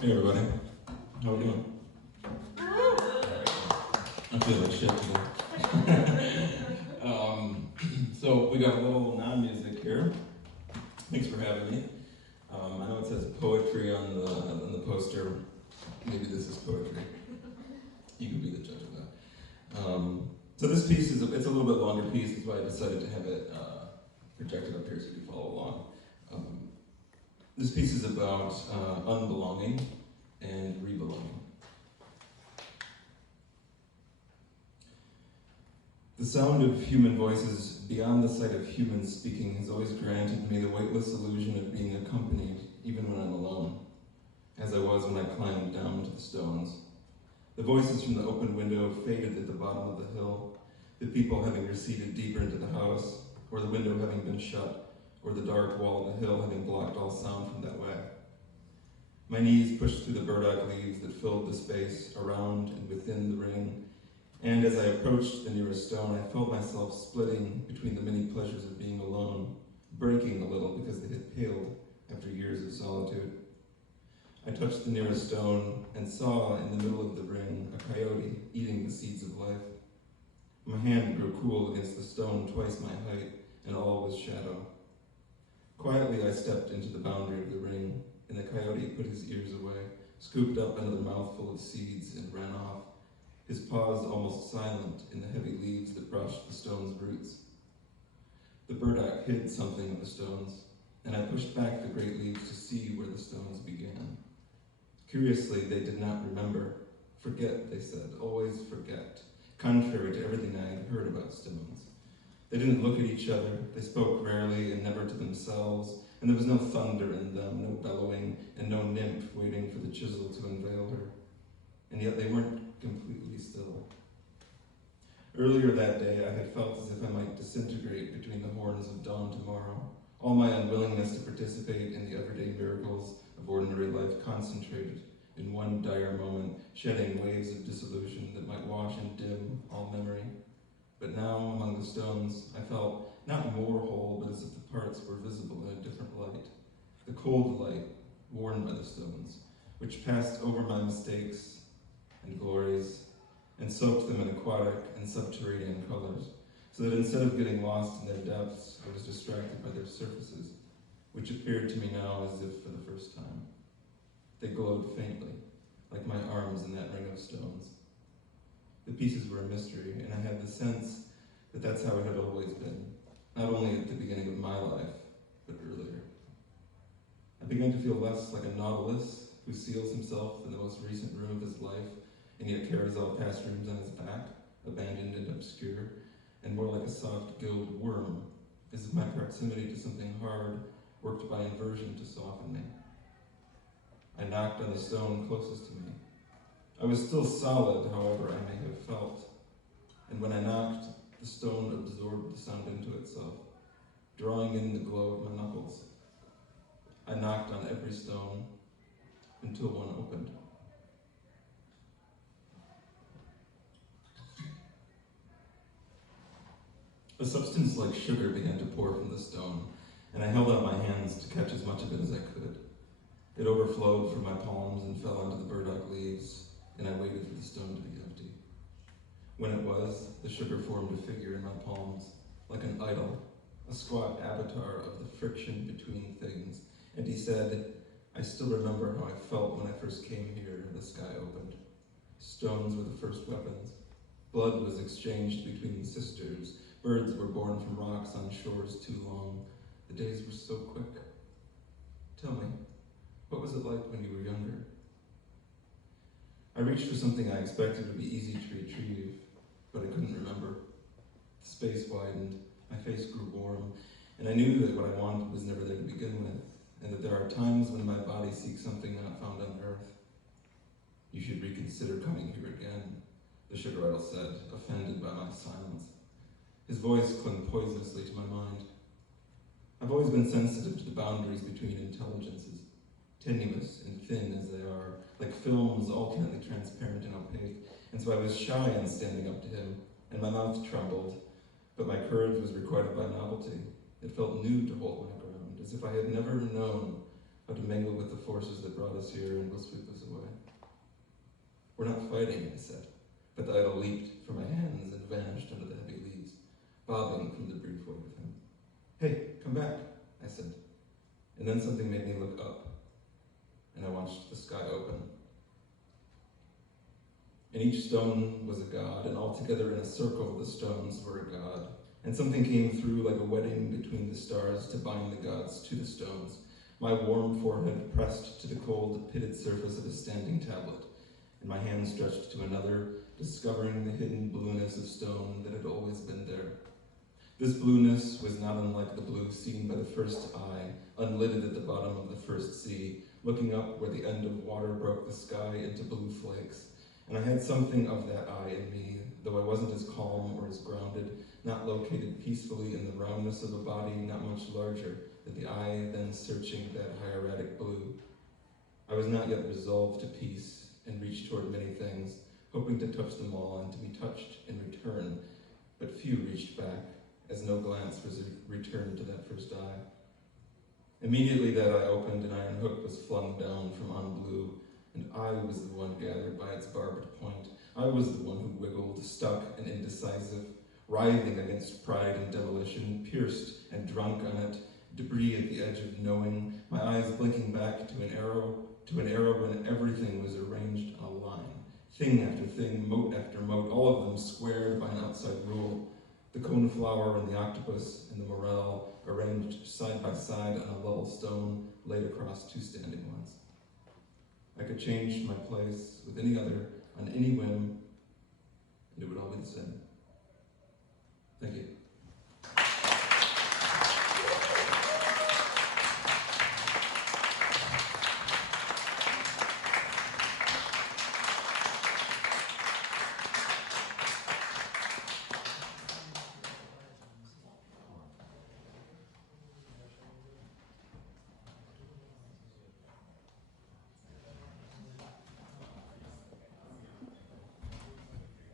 Hey everybody, how we doing? I feel like shit today. So we got a little non-music here. Thanks for having me. I know it says poetry on the poster. Maybe this is poetry. You can be the judge of that. So this piece it's a little bit longer piece. That's why I decided to have it projected up here so you can follow along. This piece is about unbelonging and rebelonging. The sound of human voices beyond the sight of humans speaking has always granted me the weightless illusion of being accompanied, even when I'm alone, as I was when I climbed down to the stones. The voices from the open window faded at the bottom of the hill, the people having receded deeper into the house, or the window having been shut, or the dark wall of the hill having blocked all sound from that way. My knees pushed through the burdock leaves that filled the space around and within the ring, and as I approached the nearest stone, I felt myself splitting between the many pleasures of being alone, breaking a little because they had paled after years of solitude. I touched the nearest stone and saw in the middle of the ring a coyote eating the seeds of life. My hand grew cool against the stone twice my height, and all was shadow. Quietly I stepped into the boundary of the ring, and the coyote put his ears away, scooped up another mouthful of seeds, and ran off, his paws almost silent in the heavy leaves that brushed the stone's roots. The burdock hid something of the stones, and I pushed back the great leaves to see where the stones began. Curiously, they did not remember. Forget, they said, always forget, contrary to everything I had heard about stones. They didn't look at each other, they spoke rarely and never to themselves, and there was no thunder in them, no bellowing, and no nymph waiting for the chisel to unveil her. And yet they weren't completely still. Earlier that day, I had felt as if I might disintegrate between the horns of dawn tomorrow, all my unwillingness to participate in the everyday miracles of ordinary life concentrated in one dire moment, shedding waves of disillusion that might wash and dim all memory. But now, among the stones, I felt not more whole, but as if the parts were visible in a different light. The cold light worn by the stones, which passed over my mistakes and glories, and soaked them in aquatic and subterranean colors, so that instead of getting lost in their depths, I was distracted by their surfaces, which appeared to me now as if for the first time. They glowed faintly, like my arms in that ring of stones. The pieces were a mystery, and I had the sense that that's how it had always been, not only at the beginning of my life, but earlier. I began to feel less like a novelist who seals himself in the most recent room of his life, and yet carries all past rooms on his back, abandoned and obscure, and more like a soft gilled worm, as if my proximity to something hard worked by inversion to soften me. I knocked on the stone closest to me. I was still solid, however I may have felt, and when I knocked, the stone absorbed the sound into itself, drawing in the glow of my knuckles. I knocked on every stone until one opened. A substance like sugar began to pour from the stone, and I held out my hands to catch as much of it as I could. It overflowed from my palms and fell onto the burdock leaves, and I waited for the stone to be empty. When it was, the sugar formed a figure in my palms, like an idol, a squat avatar of the friction between things, and he said, I still remember how I felt when I first came here and the sky opened. Stones were the first weapons. Blood was exchanged between sisters. Birds were born from rocks on shores too long. The days were so quick. Tell me, what was it like when you were younger? I reached for something I expected would be easy to retrieve, but I couldn't remember. The space widened, my face grew warm, and I knew that what I wanted was never there to begin with, and that there are times when my body seeks something not found on earth. You should reconsider coming here again, the sugar idol said, offended by my silence. His voice clung poisonously to my mind. I've always been sensitive to the boundaries between intelligences, tenuous and thin as they are, like films alternately transparent and opaque, and so I was shy in standing up to him, and my mouth trembled, but my courage was requited by novelty. It felt new to hold my ground, as if I had never known how to mingle with the forces that brought us here and will sweep us away. We're not fighting, I said, but the idol leaped from my hands and vanished under the heavy leaves, bobbing from the brief weight of him. Hey, come back, I said, and then something made me look up, and I watched the sky open. And each stone was a god, and all together in a circle the stones were a god. And something came through like a wedding between the stars to bind the gods to the stones. My warm forehead pressed to the cold, pitted surface of a standing tablet, and my hand stretched to another, discovering the hidden blueness of stone that had always been there. This blueness was not unlike the blue seen by the first eye, unlidded at the bottom of the first sea, looking up where the end of water broke the sky into blue flakes. And I had something of that eye in me, though I wasn't as calm or as grounded, not located peacefully in the roundness of a body not much larger than the eye then searching that hieratic blue. I was not yet resolved to peace and reached toward many things, hoping to touch them all and to be touched in return, but few reached back, as no glance was returned to that first eye. Immediately that eye opened, an iron hook was flung down from on blue, and I was the one gathered by its barbed point. I was the one who wiggled, stuck and indecisive, writhing against pride and demolition, pierced and drunk on it, debris at the edge of knowing, my eyes blinking back to an era when everything was arranged on a line, thing after thing, mote after mote, all of them squared by an outside rule. The coneflower and the octopus and the morel arranged side by side on a level stone laid across two standing ones. I could change my place with any other on any whim, and it would all be the same.